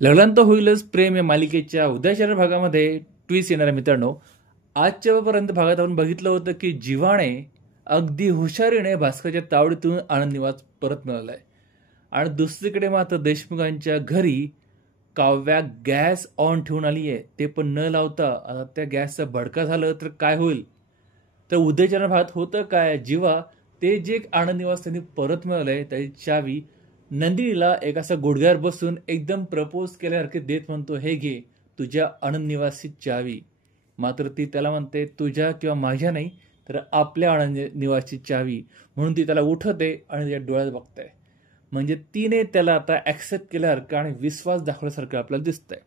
लग्नात तर होईलच प्रेम या मालिकेच्या उद्याच्या भागामध्ये ट्विस्ट येणार आहे मित्रांनो. आजच्यापर्यंत भागात आपण बघितलं होतं की जीवाने अगदी हुशारीने भास्करच्या तावडीतून आनंद निवास परत मिळवलाय. आणि दुसरीकडे मात्र देशमुखांच्या घरी काव्या गॅस ऑन ठेवून आली आहे, ते पण न लावता. आता त्या गॅसचा भडका झालं तर काय होईल? तर उद्याच्या भागात होतं काय, जीवा ते जे आनंद निवास त्यांनी परत मिळवलंय त्याची चावी नंदिनीला एक असा गुडघ्यावर बसून एकदम प्रपोज केल्यासारखे देत म्हणतो, हे घे तुझ्या आनंद निवासची चावी. मात्र ती त्याला म्हणते, तुझ्या किंवा माझ्या नाही तर आपल्या आनंद निवासची चावी. म्हणून ती त्याला उठवते आणि त्याच्या डोळ्यात बघते. म्हणजे तिने त्याला आता ऍक्सेप्ट केल्यासारखं आणि विश्वास दाखवल्यासारखं आपल्याला दिसतंय.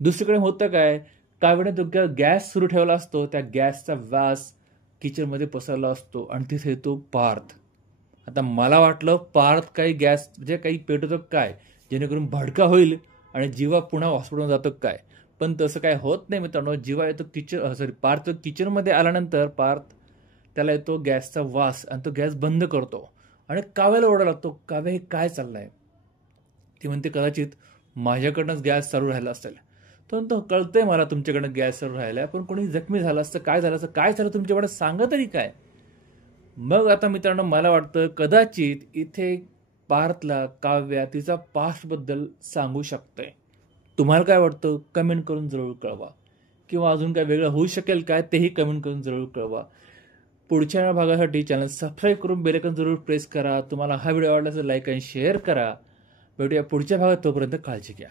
दुसरीकडे होतं काय, काव्याने तो गॅस सुरू ठेवला असतो, त्या गॅसचा वास किचनमध्ये पसरला असतो आणि तिथे येतो पार्थ. आता मला वाटलं पार्थ काही गॅस म्हणजे काही पेटवतो काय, जेणेकरून भडका होईल आणि जीवा पुन्हा हॉस्पिटलमध्ये जातो काय. पण तसं काय होत नाही मित्रांनो. जीवा येतो पार्थ किचनमध्ये आल्यानंतर पार्थ त्याला येतो गॅसचा वास आणि तो गॅस बंद करतो आणि काव्याला ओरडा लागतो, काव्या हे काय चाललंय? ती म्हणते, कदाचित माझ्याकडनंच गॅस चालू राहिला असेल. तो कळतंय मला तुमच्याकडनं गॅस चालू राहिलाय, पण कोणी जखमी झालं असतं, काय झालं असतं, काय झालं तुमच्याकडे सांगा तरी काय. मग आता मित्रांनो मला वाटतं कदाचित इथे पार्थला काव्या तिचा पास्ट बद्दल सांगू शकते. तुम्हाला काय वाटतं कमेंट करून जरूर कळवा. किंवा अजून काय वेगळं होऊ शकेल काय तेही कमेंट करून जरूर कळवा. पुढच्या भागासाठी चॅनल सबस्क्राईब करून बेल आयकॉन जरूर प्रेस करा. तुम्हाला हा व्हिडिओ आवडला तर लाईक आणि शेअर करा. भेटूया पुढच्या भागात, तोपर्यंत काळजी घ्या.